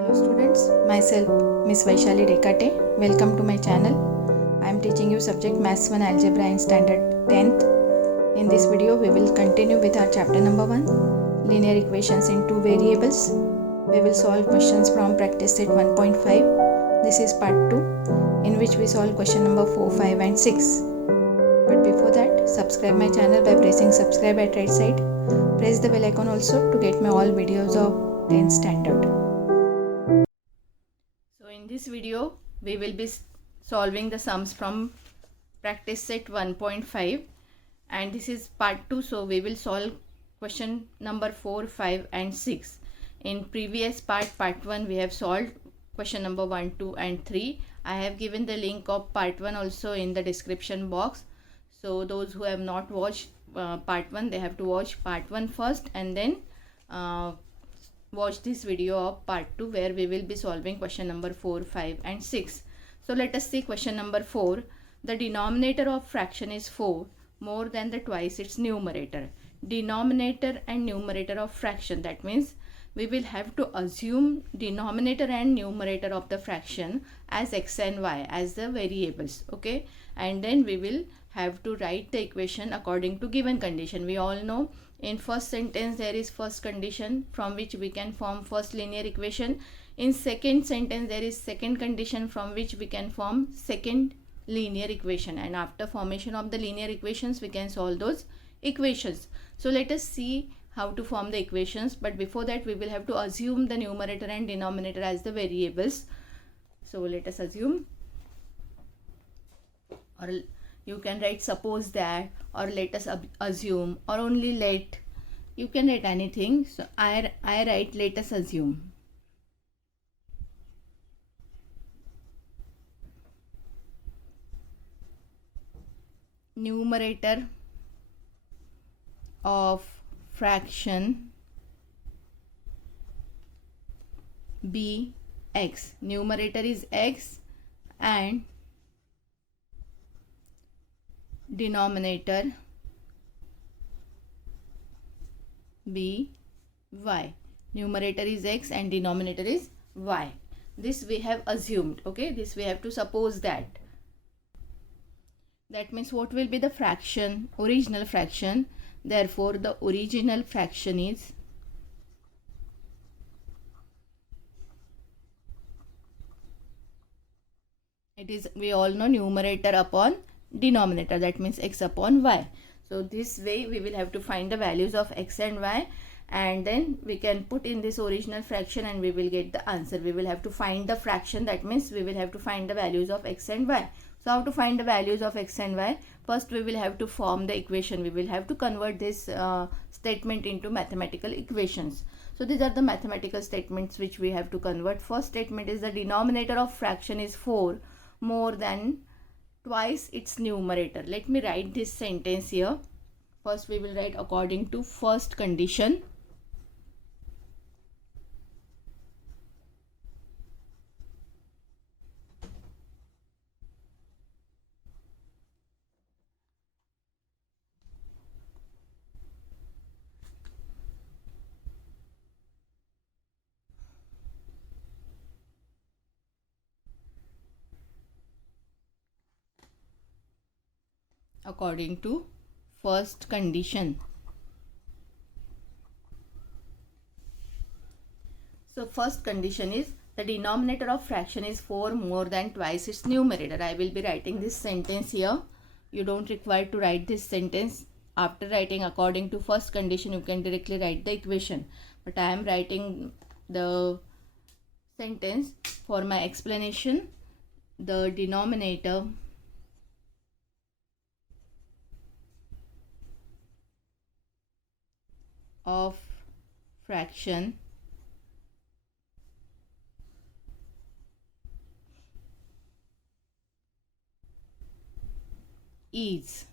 Hello students, myself Miss Vaishali Dekate. Welcome to my channel. I am teaching you subject Maths 1 Algebra in Standard 10th. In this video we will continue with our chapter number 1, Linear Equations in Two Variables. We will solve questions from practice set 1.5. This is part 2 in which we solve question number 4, 5 and 6. But before that, subscribe my channel by pressing subscribe at right side. Press the bell icon also to get my all videos of 10th standard. So in this video, we will be solving the sums from practice set 1.5 and this is part 2. So we will solve question number 4, 5 and 6. In previous part 1, we have solved question number 1, 2 and 3. I have given the link of part 1 also in the description box. So those who have not watched part 1, they have to watch part 1 first and then watch this video of part 2 where we will be solving question number 4, 5 and 6. So let us see question number 4. The denominator of fraction is 4 more than the twice its numerator. Denominator and numerator of fraction, that means we will have to assume denominator and numerator of the fraction as x and y as the variables, okay, and then we will have to write the equation according to given condition. We all know in first sentence there is first condition from which we can form first linear equation. In second sentence there is second condition from which we can form second linear equation, and after formation of the linear equations we can solve those equations. So let us see how to form the equations, but before that we will have to assume the numerator and denominator as the variables. So let us assume, or you can write suppose that, or let us assume, or only let. You can write anything. So I write let us assume. Numerator of fraction be x. Numerator is x and denominator be y. Numerator is x and denominator is y. This we have assumed, okay. This we have to suppose that. That means what will be the fraction? Original fraction. Therefore the original fraction is we all know numerator upon denominator, that means x upon y. So this way we will have to find the values of x and y, and then we can put in this original fraction and we will get the answer. We will have to find the fraction, that means we will have to find the values of x and y. So how to find the values of x and y? First we will have to form the equation. We will have to convert this statement into mathematical equations. So these are the mathematical statements which we have to convert. First statement is the denominator of fraction is 4 more than twice its numerator. Let me write this sentence here. First we will write according to first condition. According to first condition. So first condition is the denominator of fraction is 4 more than twice its numerator. I will be writing this sentence here. You don't require to write this sentence. After writing according to first condition, you can directly write the equation. But I am writing the sentence for my explanation. The denominator of fraction is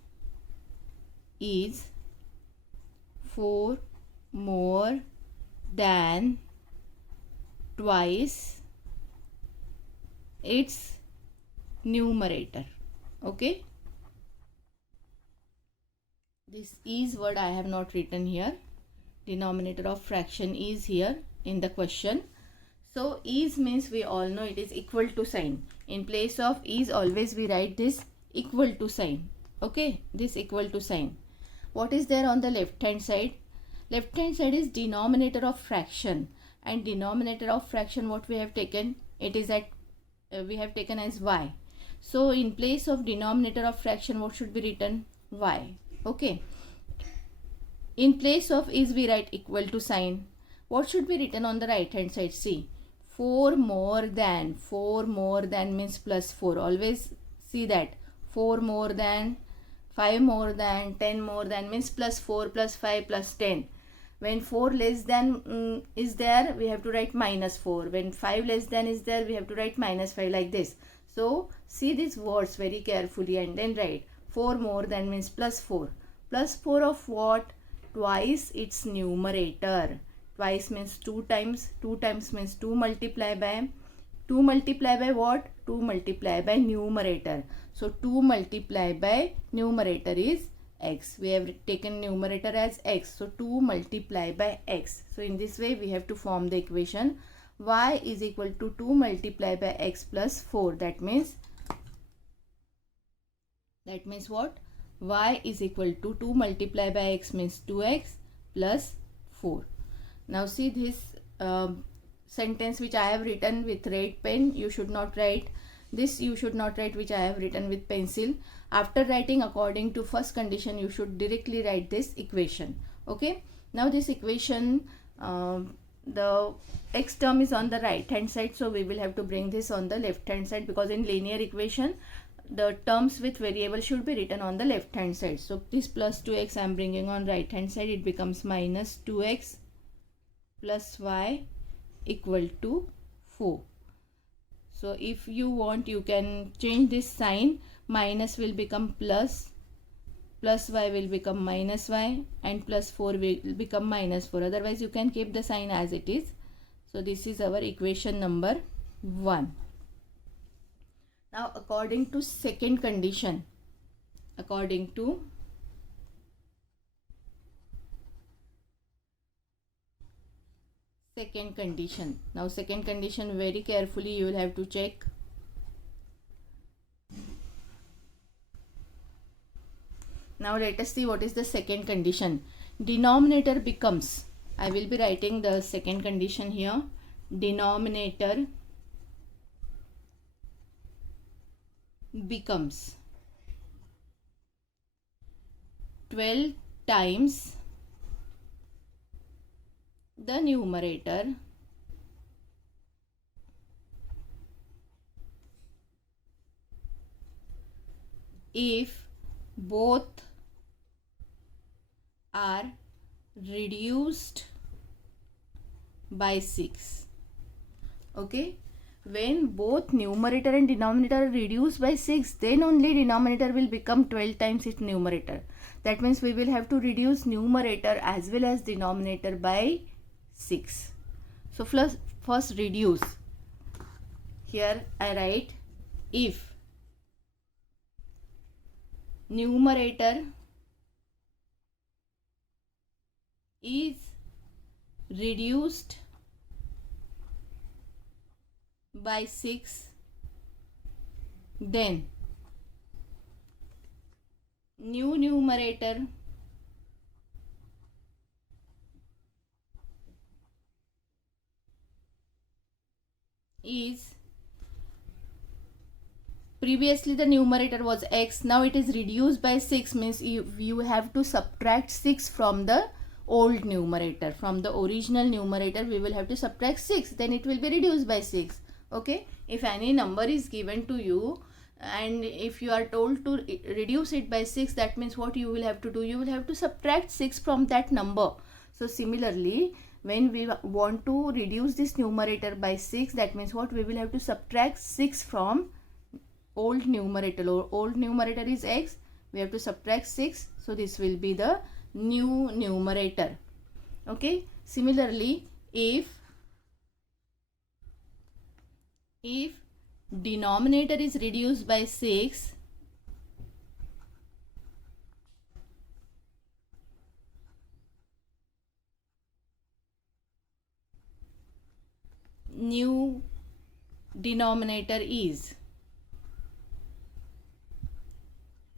4 more than twice its numerator, okay. This is word I have not written here. Denominator of fraction is here in the question. So is means we all know it is equal to sign. In place of is always we write this equal to sign. Okay, this equal to sign. What is there on the left hand side? Left hand side is denominator of fraction, and denominator of fraction what we have taken, it is at we have taken as y. So in place of denominator of fraction what should be written? Y. Okay, in place of is we write equal to sign. What should be written on the right hand side? See, 4 more than means plus 4. Always see that 4 more than, 5 more than, 10 more than means plus 4 plus 5 plus 10. When 4 less than is there, we have to write minus 4. When 5 less than is there, we have to write minus 5, like this. So see these words very carefully and then write 4 more than means plus 4. Plus 4 of what? Twice its numerator. Twice means 2 times. 2 times means 2 multiply by. 2 multiply by what? 2 multiply by numerator. So 2 multiply by numerator is x. We have taken numerator as x. So 2 multiply by x. So in this way we have to form the equation y is equal to 2 multiply by x plus 4. That means what? Y is equal to 2 multiply by x means 2x plus 4. Now see this sentence which I have written with red pen. You should not write this. You should not write which I have written with pencil. After writing according to first condition, you should directly write this equation. Okay. Now this equation, the x term is on the right hand side. So we will have to bring this on the left hand side, because in linear equation, the terms with variable should be written on the left hand side. So this plus 2x I am bringing on right hand side. It becomes minus 2x plus y equal to 4. So if you want, you can change this sign. Minus will become plus, plus y will become minus y, and plus 4 will become minus 4. Otherwise you can keep the sign as it is. So this is our equation number 1. Now according to second condition, now second condition, very carefully you will have to check. Now let us see what is the second condition. Denominator becomes, I will be writing the second condition here. Denominator becomes 12 times the numerator if both are reduced by 6. Okay, when both numerator and denominator are reduced by 6, then only denominator will become 12 times its numerator. That means we will have to reduce numerator as well as denominator by 6. So first reduce. Here I write if numerator is reduced by 6, then new numerator is, previously the numerator was x, now it is reduced by 6, means you have to subtract 6 from the old numerator. From the original numerator we will have to subtract 6, then it will be reduced by 6. Okay, if any number is given to you and if you are told to reduce it by 6, that means what you will have to do, you will have to subtract 6 from that number. So similarly, when we want to reduce this numerator by 6, that means what, we will have to subtract 6 from old numerator. Old numerator is x, we have to subtract 6, so this will be the new numerator. Okay, similarly, if denominator is reduced by 6, new denominator is?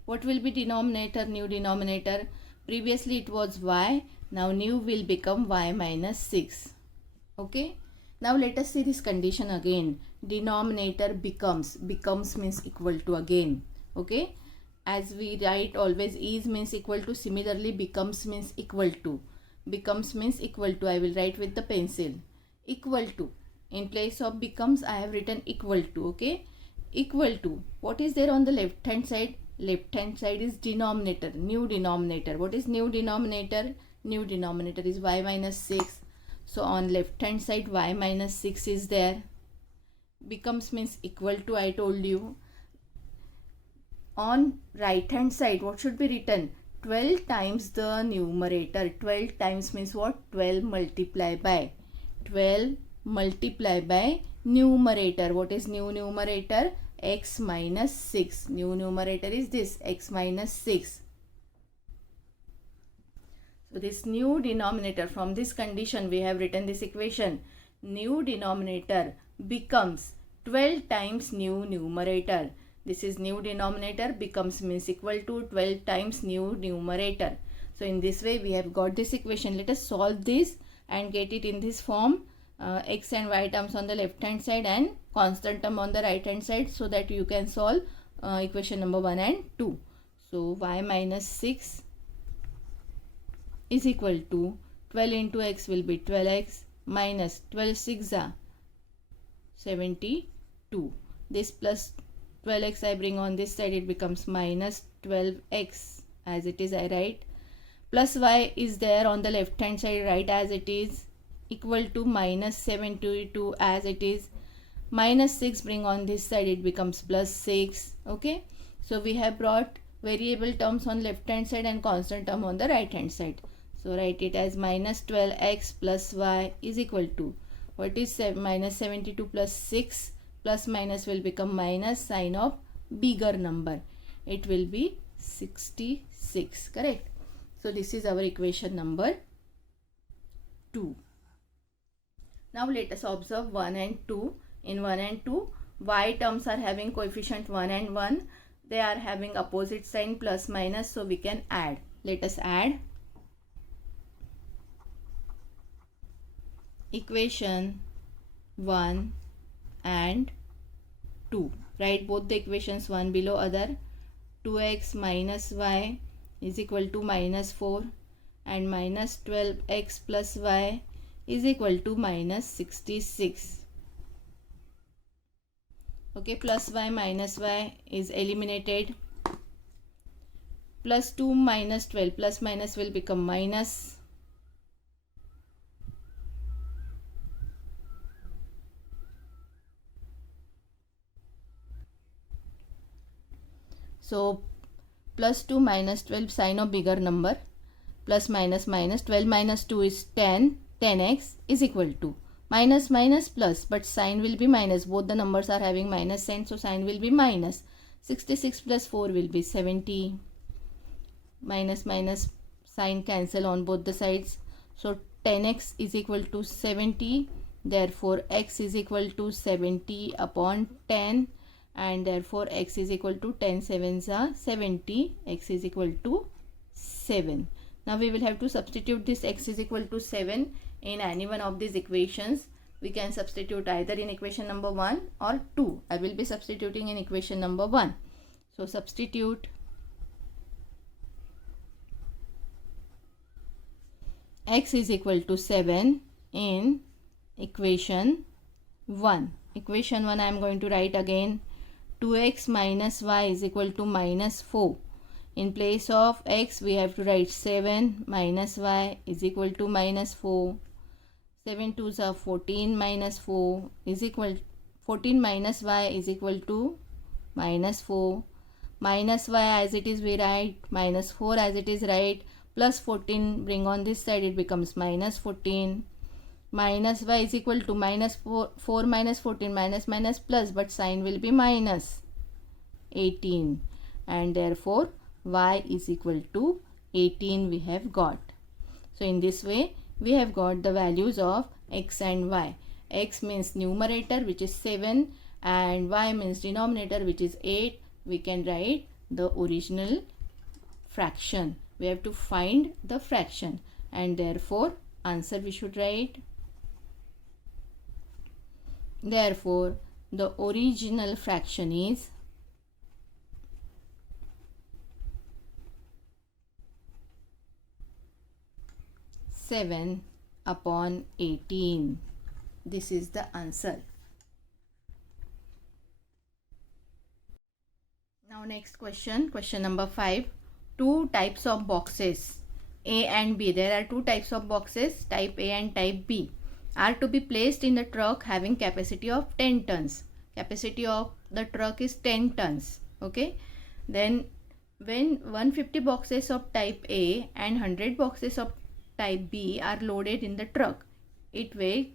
What will be denominator, new denominator? Previously it was y, now new will become y minus 6. Okay. Now let us see this condition again. Denominator becomes means equal to again. Okay. As we write always is means equal to, similarly becomes means equal to. Becomes means equal to. I will write with the pencil. Equal to. In place of becomes I have written equal to. Okay. Equal to. What is there on the left hand side? Left hand side is denominator, new denominator. What is new denominator? New denominator is y minus 6. So on left hand side y minus 6 is there. Becomes means equal to, I told you. On right hand side what should be written? 12 times the numerator. 12 times means what? 12 multiplied by. 12 multiplied by numerator. What is new numerator? X minus 6. New numerator is this, x minus 6. So this new denominator, from this condition we have written this equation. New denominator becomes 12 times new numerator. This is new denominator, becomes means equal to 12 times new numerator. So in this way we have got this equation. Let us solve this and get it in this form. X and y terms on the left hand side and constant term on the right hand side, so that you can solve equation number 1 and 2. So y minus 6 is equal to 12 into x will be 12x minus 12 6 are 72. This plus 12x I bring on this side, it becomes minus 12x as it is, I write. Plus y is there on the left hand side, write as it is, equal to minus 72 as it is. Minus 6 bring on this side, it becomes plus 6. Okay. So we have brought variable terms on left hand side and constant term on the right hand side. So write it as minus 12x plus y is equal to, what is minus 72 plus 6, plus minus will become minus, sign of bigger number. It will be 66. Correct. So this is our equation number 2. Now let us observe 1 and 2. In 1 and 2, y terms are having coefficient 1 and 1. They are having opposite sign plus minus, so we can add. Let us add. Equation 1 and 2. Write both the equations one below other. 2x minus y is equal to minus 4 and minus 12x plus y is equal to minus 66. Okay, plus y minus y is eliminated. Plus 2 minus 12, plus minus will become minus. So plus 2 minus 12, sign of bigger number. Plus minus minus, 12 minus 2 is 10. 10x is equal to minus minus plus, but sign will be minus. Both the numbers are having minus sign, so sign will be minus. 66 plus 4 will be 70. Minus minus sign cancel on both the sides. So 10x is equal to 70. Therefore x is equal to 70 upon 10, and therefore x is equal to 10 sevens are 70. X is equal to 7. Now we will have to substitute this x is equal to 7 in any one of these equations. We can substitute either in equation number 1 or 2. I will be substituting in equation number 1. So substitute x is equal to 7 in equation 1. Equation 1 I am going to write again. 2x minus y is equal to minus 4. In place of x we have to write 7 minus y is equal to minus 4. 7 2s are 14 minus 4 is equal 14 minus y is equal to minus 4. Minus y as it is we write, minus 4 as it is write, plus 14 bring on this side, it becomes minus 14. Minus y is equal to minus 4 minus 14, minus minus plus, but sign will be minus 18, and therefore y is equal to 18 we have got. So in this way we have got the values of x and y, x means numerator, which is 7, and y means denominator, which is 8. We can write the original fraction. We have to find the fraction, and therefore answer we should write. Therefore the original fraction is 7/18. This is the answer. Now next question, question number 5. Two types of boxes, A and B. There are two types of boxes, type A and type B, are to be placed in the truck having capacity of 10 tons. Capacity of the truck is 10 tons. Okay. Then when 150 boxes of type A and 100 boxes of type B are loaded in the truck, it weighs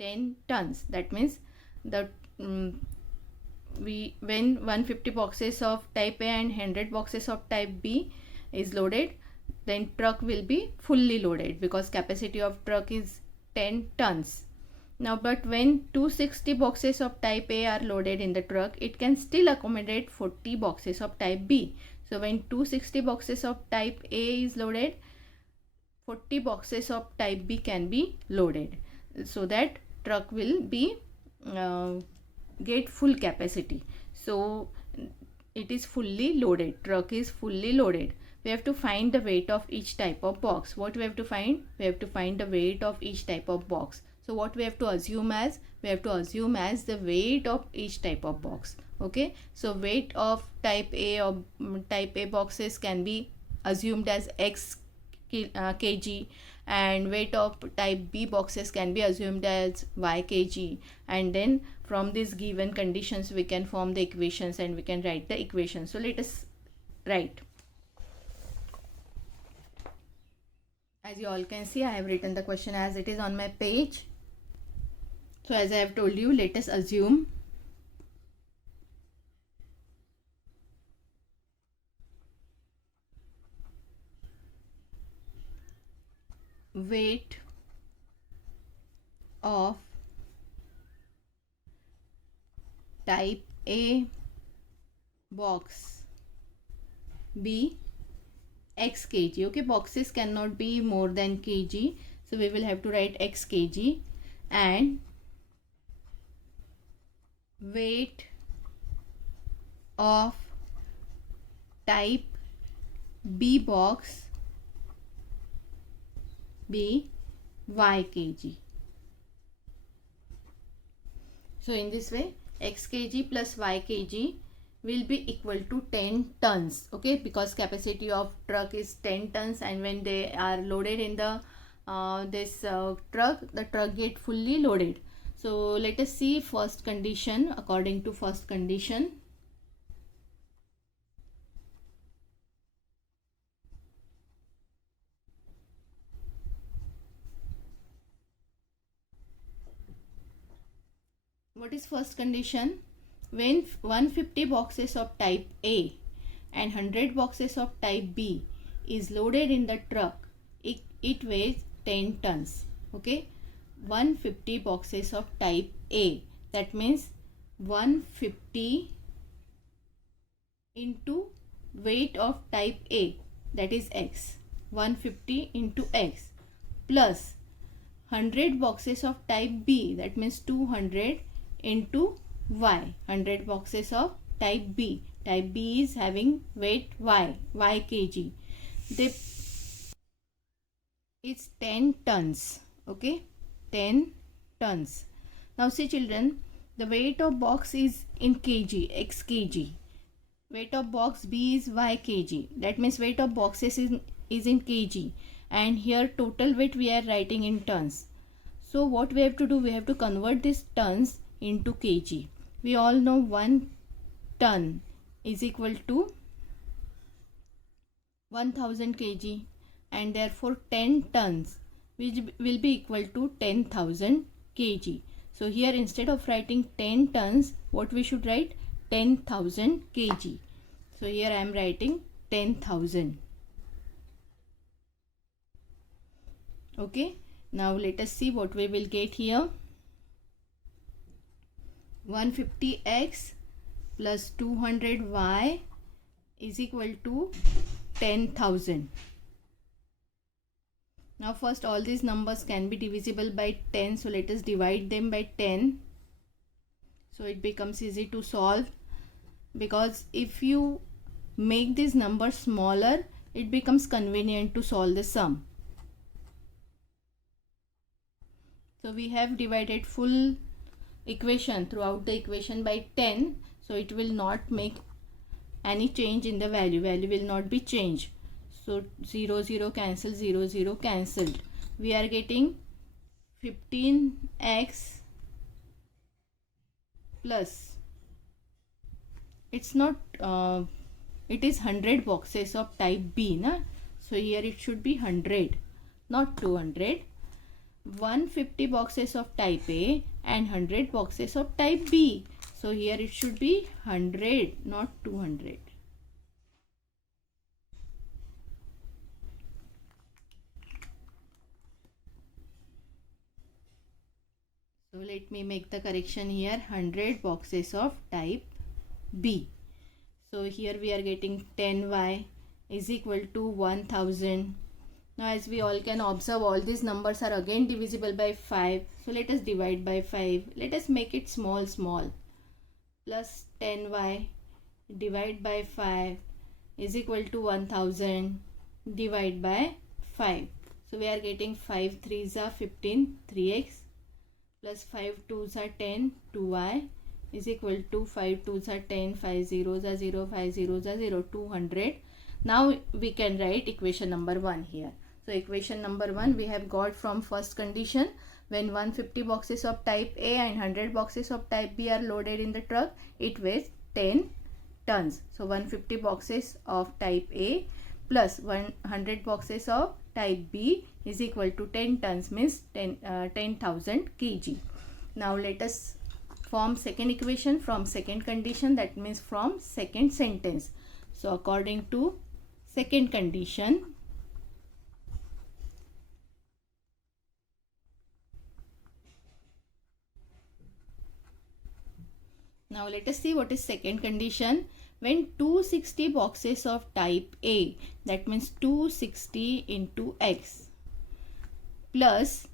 10 tons. That means the when 150 boxes of type A and 100 boxes of type B is loaded, then truck will be fully loaded because capacity of truck is 10 tons. Now but when 260 boxes of type A are loaded in the truck, it can still accommodate 40 boxes of type B. So when 260 boxes of type A is loaded, 40 boxes of type B can be loaded, so that truck will be get full capacity. So it is fully loaded, truck is fully loaded. We have to find the weight of each type of box. What we have to find? We have to find the weight of each type of box. So what we have to assume as? We have to assume as the weight of each type of box. Okay, so weight of type A or type A boxes can be assumed as x kg, and weight of type B boxes can be assumed as y kg, and then from these given conditions we can form the equations and we can write the equation. So let us write. As you all can see, I have written the question as it is on my page. So as I have told you, let us assume weight of type A box be x kg. Okay, boxes cannot be more than kg, so we will have to write x kg, and weight of type B box be y kg. So in this way, x kg plus y kg will be equal to 10 tons. Okay, because capacity of truck is 10 tons, and when they are loaded in the truck, the truck get fully loaded. So let us see first condition. According to first condition, what is first condition? When 150 boxes of type A and 100 boxes of type B is loaded in the truck, it weighs 10 tons. Okay, 150 boxes of type A, that means 150 into weight of type A, that is x, 150 into x, plus 100 boxes of type B, that means 200 into y, 100 boxes of type B. Type B is having weight y kg. It's 10 tons. Okay, 10 tons. Now see children, the weight of box is in kg, x kg. Weight of box B is y kg. That means weight of boxes is in kg, and here total weight we are writing in tons. So what we have to do? We have to convert these tons into kg. We all know 1 ton is equal to 1000 kg, and therefore 10 tons which will be equal to 10,000 kg. So here instead of writing 10 tons, what we should write? 10,000 kg. So here I am writing 10,000. Okay, now let us see what we will get here. 150x plus 200y is equal to 10,000. Now first all these numbers can be divisible by 10, so let us divide them by 10. So it becomes easy to solve, because if you make these numbers smaller, it becomes convenient to solve the sum. So we have divided full equation throughout the equation by 10, so it will not make any change in the value will not be changed. So 0 0 cancel, 0 0 cancelled. We are getting 15x plus, it's not it is 100 boxes of type B, na? So here it should be 100, not 200. 150 boxes of type A and 100 boxes of type B. So here it should be 100, not 200. So let me make the correction here, 100 boxes of type B. So here we are getting 10y is equal to 1000. Now as we all can observe, all these numbers are again divisible by 5. So let us divide by 5. Let us make it small. Plus 10y divide by 5 is equal to 1000 divide by 5. So we are getting 5 3s are 15, 3x plus 5 2s are 10, 2y is equal to 5 2s are 10, 5 0s are 0, 5 0s are 0, 200. Now we can write equation number 1 here. So equation number 1 we have got from first condition, when 150 boxes of type A and 100 boxes of type B are loaded in the truck, it weighs 10 tons. So 150 boxes of type A plus 100 boxes of type B is equal to 10 tons, means 10,000 kg. Now let us form second equation from second condition, that means from second sentence. So according to second condition, now let us see what is second condition. When 260 boxes of type A, that means 260 into x, plus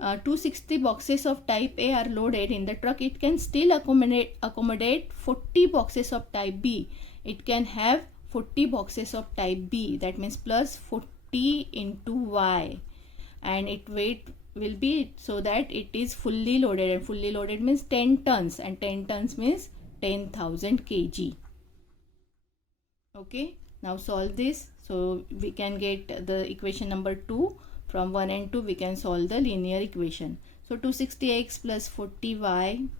260 boxes of type A are loaded in the truck, it can still accommodate 40 boxes of type B. It can have 40 boxes of type B, that means plus 40 into y, and its weight will be so that it is fully loaded, and fully loaded means 10 tons, and 10 tons means 10,000 kg. Okay, now solve this. So we can get the equation number 2. From 1 and 2 we can solve the linear equation. So 260x plus 40y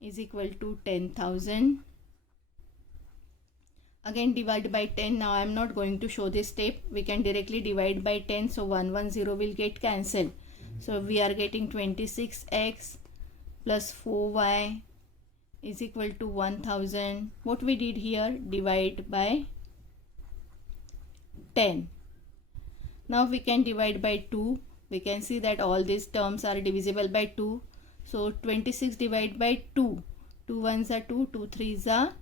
is equal to 10,000. Again divide by 10. Now I am not going to show this step. We can directly divide by 10. So 110 will get cancelled. So we are getting 26x plus 4y is equal to 1000. What we did here, divide by 10. Now we can divide by 2. We can see that all these terms are divisible by 2. So 26 divided by 2. 2 1s are 2, 2 3s are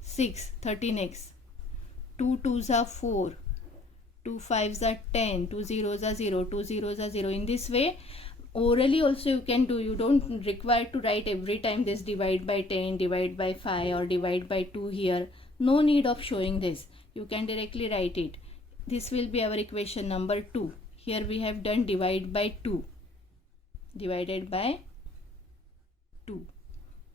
6, 13x. 2 2s are 4, 2 5s are 10, 2 0s are 0, 2 0s are 0. In this way, orally also you can do. You don't require to write every time this divide by 10, divide by 5 or divide by 2 here. No need of showing this. You can directly write it. This will be our equation number 2. Here we have done divide by 2. Divided by 2.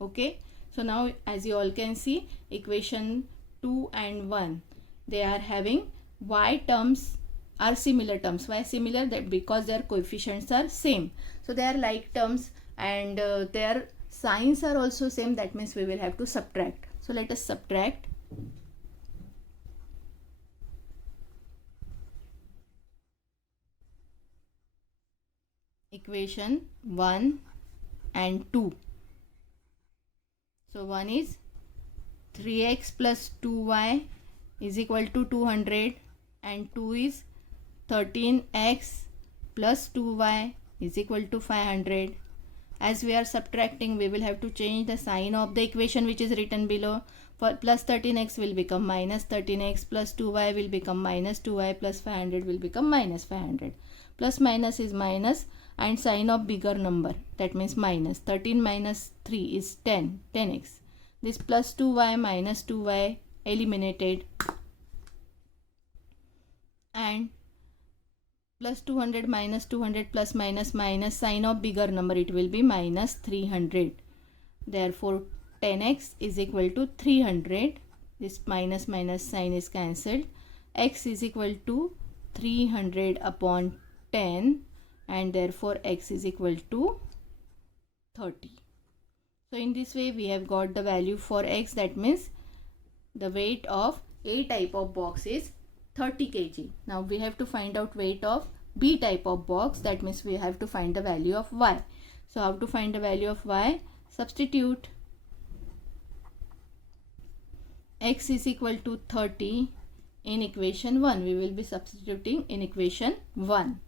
Okay. So now as you all can see, equation 2 and 1, they are having y terms are similar terms. Why similar? That because their coefficients are same. So they are like terms, and their signs are also same. That means we will have to subtract. So let us subtract. Equation 1 and 2. So 1 is 3x plus 2y is equal to 200, and 2 is 13x plus 2y is equal to 500. As we are subtracting, we will have to change the sign of the equation which is written below. For plus 13x will become minus 13x, plus 2y will become minus 2y, plus 500 will become minus 500. Plus minus is minus, and sign of bigger number, that means minus. 13 minus 3 is 10x. This plus 2y minus 2y eliminated, and plus 200 minus 200 plus minus minus, sign of bigger number, it will be minus 300. Therefore 10x is equal to 300. This minus minus sign is cancelled. X is equal to 300 upon 10, and therefore x is equal to 30. So in this way we have got the value for x, that means the weight of A type of box is 30 kg. Now we have to find out weight of B type of box, that means we have to find the value of y. So how to find the value of y? Substitute x is equal to 30 in equation 1. We will be substituting in equation 1.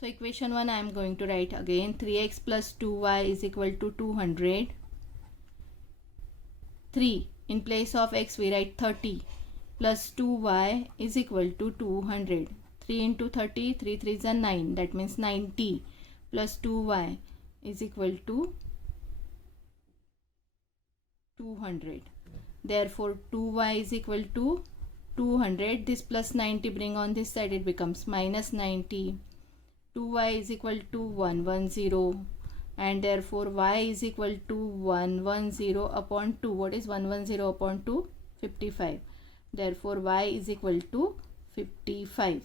So equation 1 I am going to write again. 3x plus 2y is equal to 200. 3 in place of x we write 30 plus 2y is equal to 200. 3 into 30, 3 3s are 9, that means 90, plus 2y is equal to 200. Therefore 2y is equal to 200. This plus 90 bring on this side, it becomes minus 90. 2y is equal to 110, and therefore y is equal to 110 upon 2. What is 110 upon 2? 55. Therefore y is equal to 55.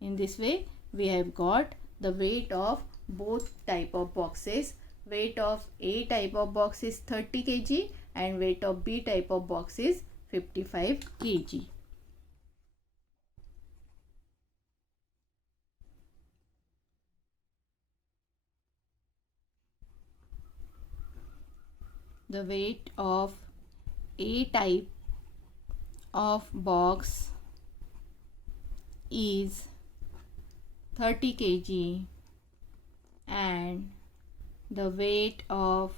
In this way we have got the weight of both type of boxes. Weight of A type of box is 30 kg and weight of B type of box is 55 kg. The weight of A type of box is 30 kg and the weight of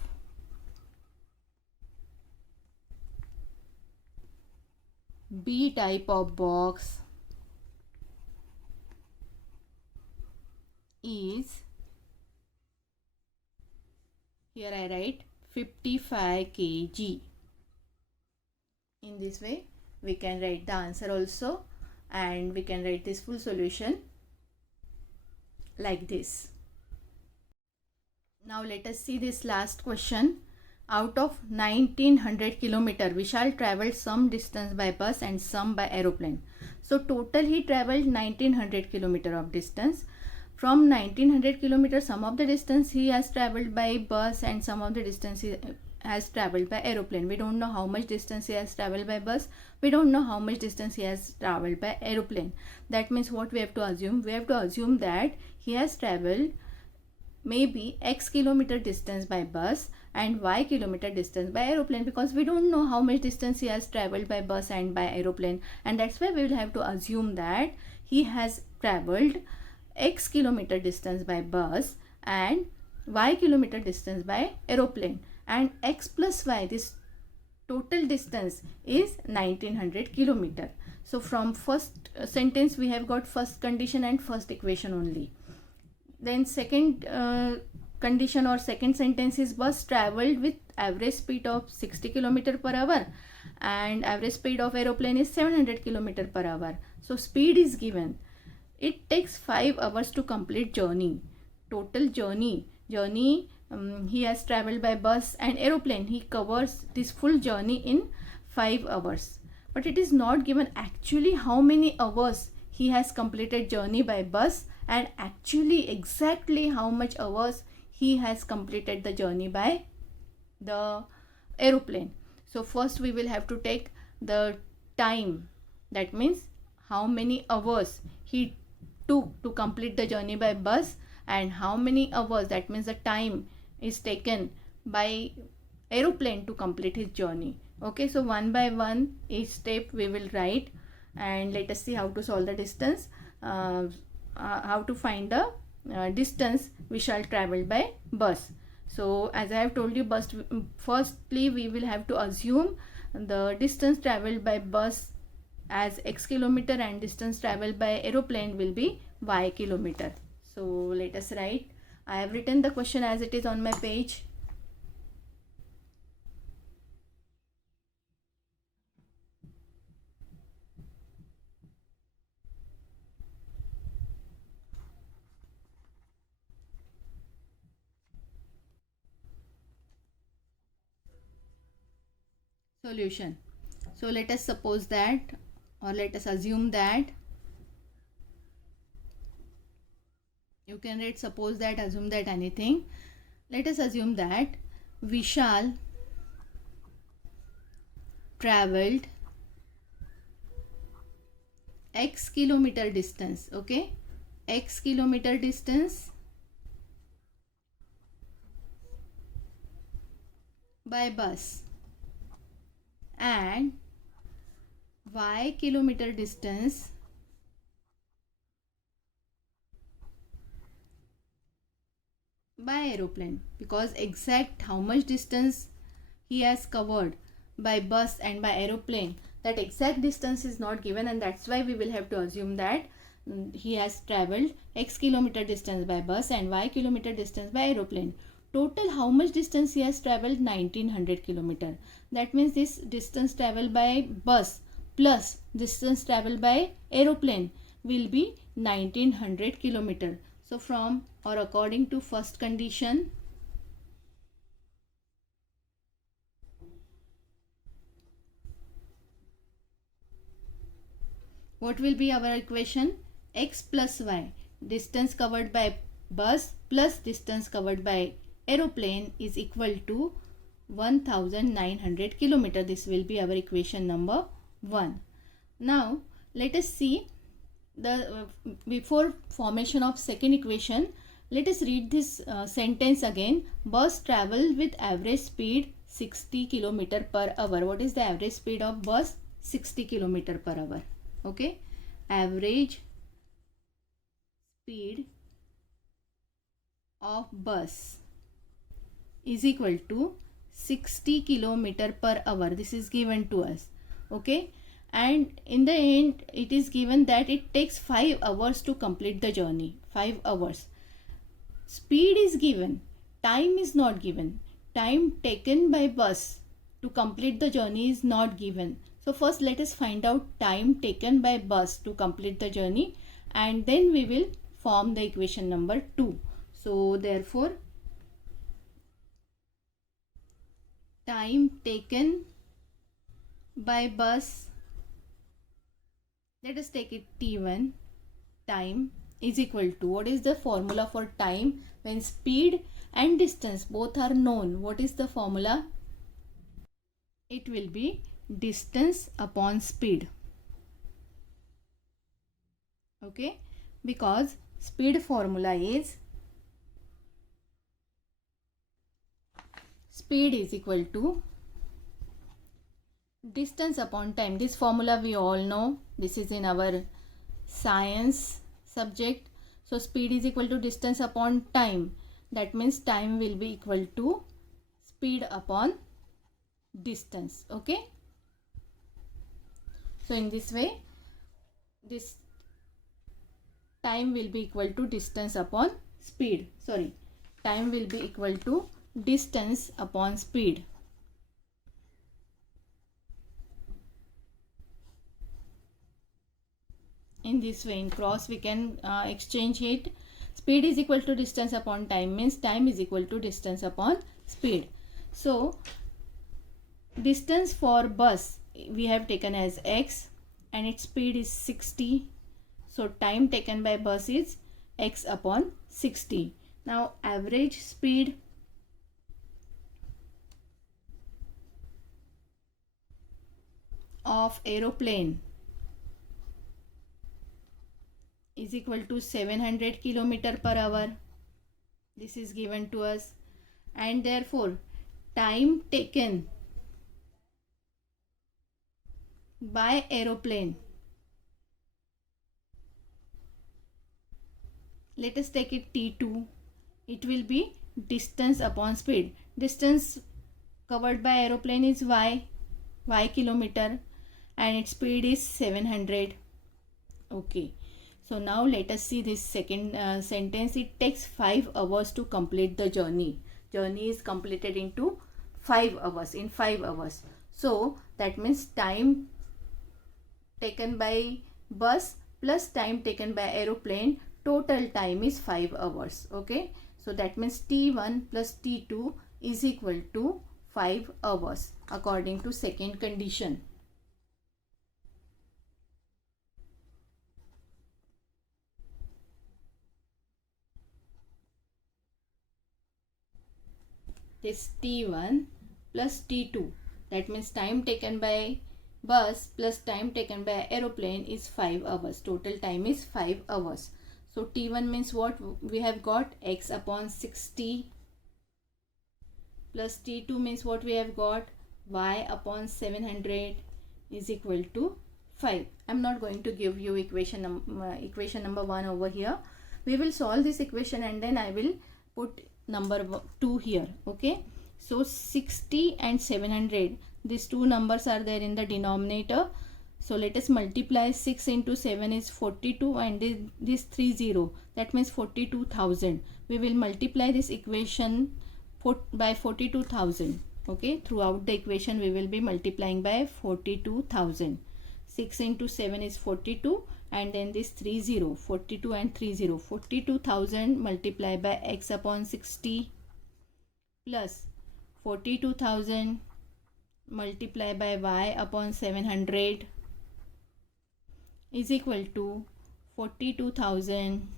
B type of box is, here I write 55 kg. In this way we can write the answer also, and we can write this full solution like this. Now let us see this last question. Out of 1900 km, Vishal travelled some distance by bus and some by aeroplane. So total he travelled 1900 km of distance. From 1900 km, some of the distance he has travelled by bus and some of the distance he has travelled by aeroplane. We don't know how much distance he has travelled by bus. We don't know how much distance he has travelled by aeroplane. That means what we have to assume? We have to assume that he has travelled maybe x kilometer distance by bus and y kilometer distance by aeroplane, because we don't know how much distance he has travelled by bus and by aeroplane, and that's why we will have to assume that he has travelled x kilometer distance by bus and y kilometer distance by aeroplane, and x plus y, this total distance is 1900 kilometer. So from first sentence we have got first condition and first equation only. Then second condition or second sentence is bus travelled with average speed of 60 km per hour and average speed of aeroplane is 700 km per hour. So speed is given. It takes 5 hours to complete journey. Total journey he has travelled by bus and aeroplane. He covers this full journey in 5 hours. But it is not given actually how many hours he has completed journey by bus and actually exactly how much hours he has completed the journey by the aeroplane. So first we will have to take the time, that means how many hours he took to complete the journey by bus and how many hours, that means the time is taken by aeroplane to complete his journey. Okay, so one by one each step we will write, and let us see how to solve the distance. how to find the distance we shall travel by bus. So as I have told you, firstly we will have to assume the distance traveled by bus as x kilometer and distance traveled by aeroplane will be y kilometer. So let us write. I have written the question as it is on my page. Solution. So let us suppose that, or let us assume that, you can write suppose that, assume that, anything. Let us assume that Vishal traveled x kilometer distance, okay, x kilometer distance by bus and y kilometer distance by aeroplane, because exact how much distance he has covered by bus and by aeroplane, that exact distance is not given, and that's why we will have to assume that he has traveled x kilometer distance by bus and y kilometer distance by aeroplane. Total how much distance he has traveled? 1900 kilometer. That means this distance traveled by bus plus distance traveled by aeroplane will be 1900 kilometer. So from or according to first condition, what will be our equation? X plus y, distance covered by bus plus distance covered by aeroplane, is equal to 1900 kilometer. This will be our equation number 1. Now let us see the before formation of second equation. Let us read this sentence again. Bus travel with average speed 60 kilometer per hour. What is the average speed of bus? 60 kilometer per hour. Okay, average speed of bus is equal to 60 kilometer per hour. This is given to us. Okay, and in the end it is given that it takes 5 hours to complete the journey. 5 hours. Speed is given, time is not given. Time taken by bus to complete the journey is not given. So first let us find out time taken by bus to complete the journey, and then we will form the equation number 2. So therefore time taken by bus, let us take it T1, time is equal to, what is the formula for time when speed and distance both are known? What is the formula? It will be distance upon speed. Okay, because speed formula is speed is equal to distance upon time. This formula we all know. This is in our science subject. So speed is equal to distance upon time. That means time will be equal to speed upon distance. Okay, so in this way this time will be equal to distance upon speed. Sorry, time will be equal to distance upon speed. In this way, in cross we can exchange it. Speed is equal to distance upon time means time is equal to distance upon speed. So distance for bus we have taken as x and its speed is 60. So time taken by bus is x upon 60. Now average speed of aeroplane is equal to 700 kilometer per hour. This is given to us, and therefore time taken by aeroplane Let us take it t2. It will be distance upon speed. Distance covered by aeroplane is y kilometer, and its speed is 700. Okay, so now let us see this second sentence. It takes 5 hours to complete the journey. Journey is completed into 5 hours, in 5 hours. So that means time taken by bus plus time taken by aeroplane, total time is 5 hours. Okay, so that means T1 plus T2 is equal to 5 hours according to second condition. This T1 plus T2, that means time taken by bus plus time taken by aeroplane is 5 hours. Total time is 5 hours. So T1 means what? We have got x upon 60 plus T2 means what we have got? Y upon 700 is equal to 5. I'm not going to give you equation number 1 over here. We will solve this equation and then I will put number 2 here. Okay, so 60 and 700, these two numbers are there in the denominator. So let us multiply. 6 into 7 is 42 and this 30, that means 42,000. We will multiply this equation by 42,000. Okay, throughout the equation we will be multiplying by 42,000. 6 into 7 is 42 and then this 30, 42 and 30, 42,000 multiplied by x upon 60 plus 42,000 multiplied by y upon 700 is equal to 42,000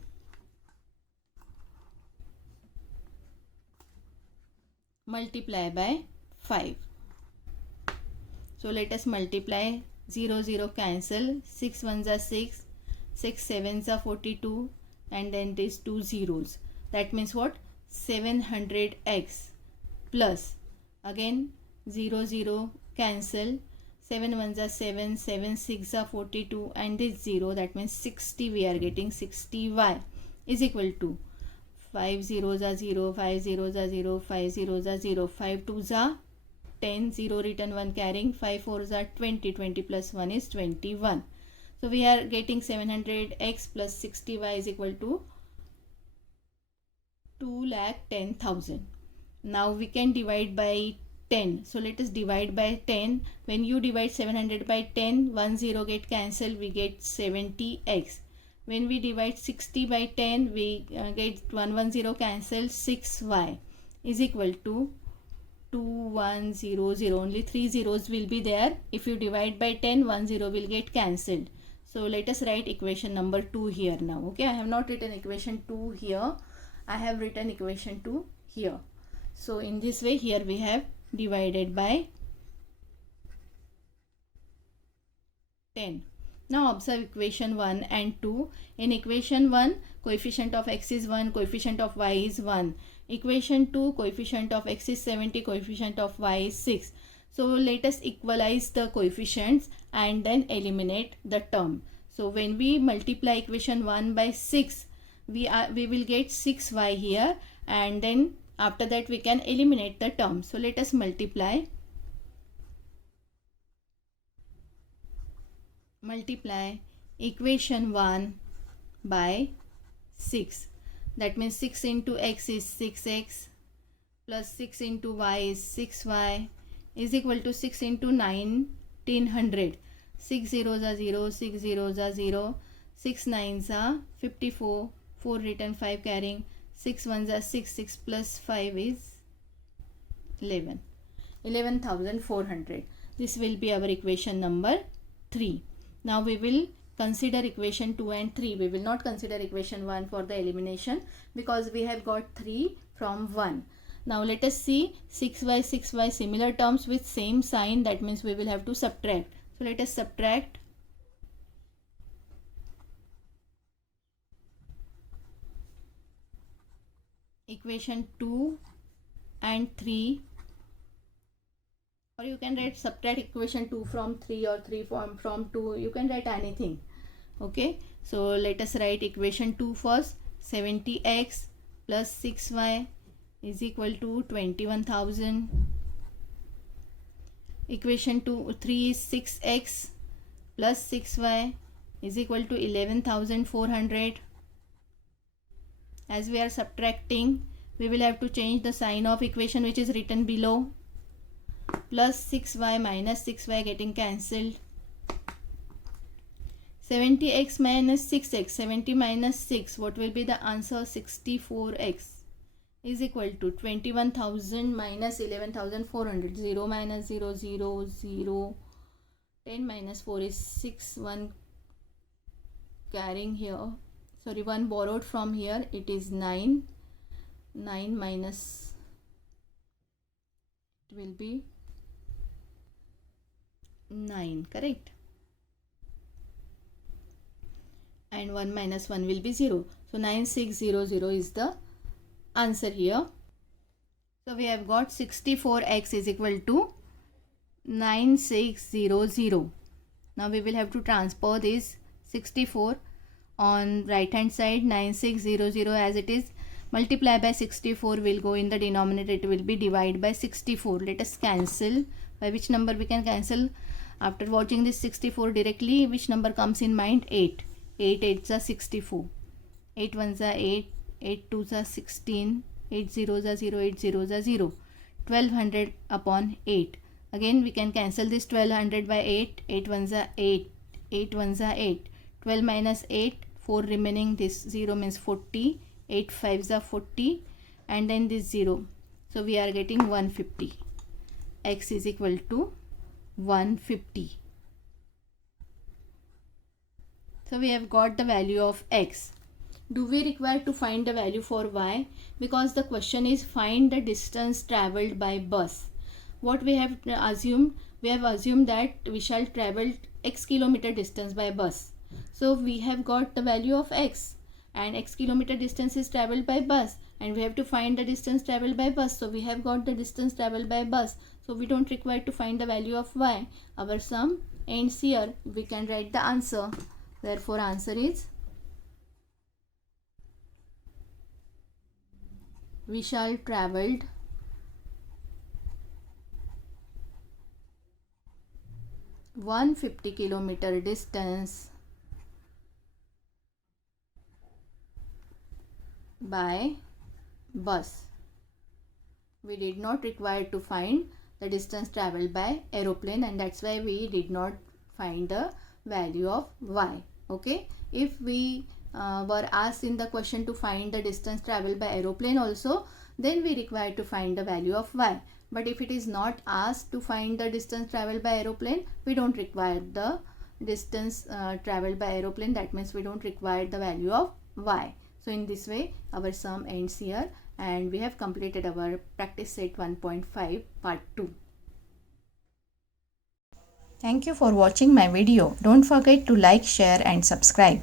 multiplied by 5. So let us multiply. 0 0 cancel, 6 1s are 6, 6 7s are 42 and then these two zeros. That means what? 700x plus again 0 0 cancel, 7 1s are 7, 7 6 are 42 and this 0, that means 60. We are getting 60y is equal to 5 zeros are 0, 5 zeros are 0, 5 zeros are 0, 5 2s are 10, 0 written 1 carrying, 5 4s are 20, 20 plus 1 is 21. So we are getting 700x plus 60y is equal to 2,10,000. Now we can divide by 10. So let us divide by 10. When you divide 700 by 10, 1 0 get cancelled, we get 70x. When we divide 60 by 10, we get 1 0 cancelled, 6y is equal to 2100. Only 3 zeros will be there. If you divide by 10, 1 0 will get cancelled. So let us write equation number 2 here now. Okay, I have not written equation 2 here. I have written equation 2 here. So in this way, here we have divided by 10. Now observe equation 1 and 2. In equation 1, coefficient of x is 1, coefficient of y is 1. Equation 2, coefficient of x is 70, coefficient of y is 6. So let us equalize the coefficients and then eliminate the term. So when we multiply equation 1 by 6, we will get 6y here, and then after that we can eliminate the term. So let us multiply equation 1 by 6. That means 6 into x is 6x plus 6 into y is 6y is equal to 6 into 1900. 6 zeros are 0, 6 zeros are 0, 6 nines are 54, 4 written 5 carrying, 6 ones are 6, 6 plus 5 is 11,400. This will be our equation number 3. Now we will consider equation 2 and 3. We will not consider equation 1 for the elimination because we have got 3 from 1. Now let us see 6y, 6y similar terms with same sign. That means we will have to subtract. So let us subtract. Equation 2 and 3, or you can write subtract equation 2 from 3 or 3 from 2. You can write anything. Okay, so let us write equation 2 first. 70x plus 6y is equal to 21,000. Equation 3 is 6x plus 6y is equal to 11,400. As we are subtracting, we will have to change the sign of equation which is written below. Plus 6y minus 6y getting cancelled. 70x minus 6x, 70 minus 6, what will be the answer? 64x is equal to 21,000 minus 11,400. 0 minus 0, 0, 0. 10 minus 4 is 6. 1 carrying here. Sorry, 1 borrowed from here. It is 9. 9 minus, it will be 9, correct? And 1 minus 1 will be 0. So 9600 is the answer here. So we have got 64x is equal to 9600. Now we will have to transfer this 64 on right hand side. 9600 as it is, multiply by 64 will go in the denominator. It will be divided by 64. Let us cancel. By which number we can cancel? After watching this 64 directly, which number comes in mind? 8. 8 8s are 64. 8 1s are 8. 8 2s are 16. 8 0s are 0. 8 0s are 0. 1200 upon 8. Again we can cancel this 1200 by 8. 8 1s are 8. 8 1s are 8. 12 minus 8. 4 remaining. This 0 means 40. 8 5s are 40. And then this 0. So we are getting 150. X is equal to 150. So we have got the value of x. Do we require to find the value for y? Because the question is find the distance travelled by bus. What we have assumed? We have assumed that we shall travel x kilometer distance by bus. So we have got the value of x, and x kilometer distance is travelled by bus, and we have to find the distance travelled by bus. So we have got the distance travelled by bus. So we don't require to find the value of y. Our sum ends here. We can write the answer. Therefore answer is we shall travelled (150 kilometer distance by bus. We did not require to find the distance travelled by aeroplane, and that's why we did not find the value of y. Okay, if we were asked in the question to find the distance travelled by aeroplane also, then we require to find the value of y. But if it is not asked to find the distance travelled by aeroplane, we don't require the distance travelled by aeroplane. That means we don't require the value of y. So in this way our sum ends here, and we have completed our practice set 1.5 part 2. Thank you for watching my video. Don't forget to like, share and subscribe.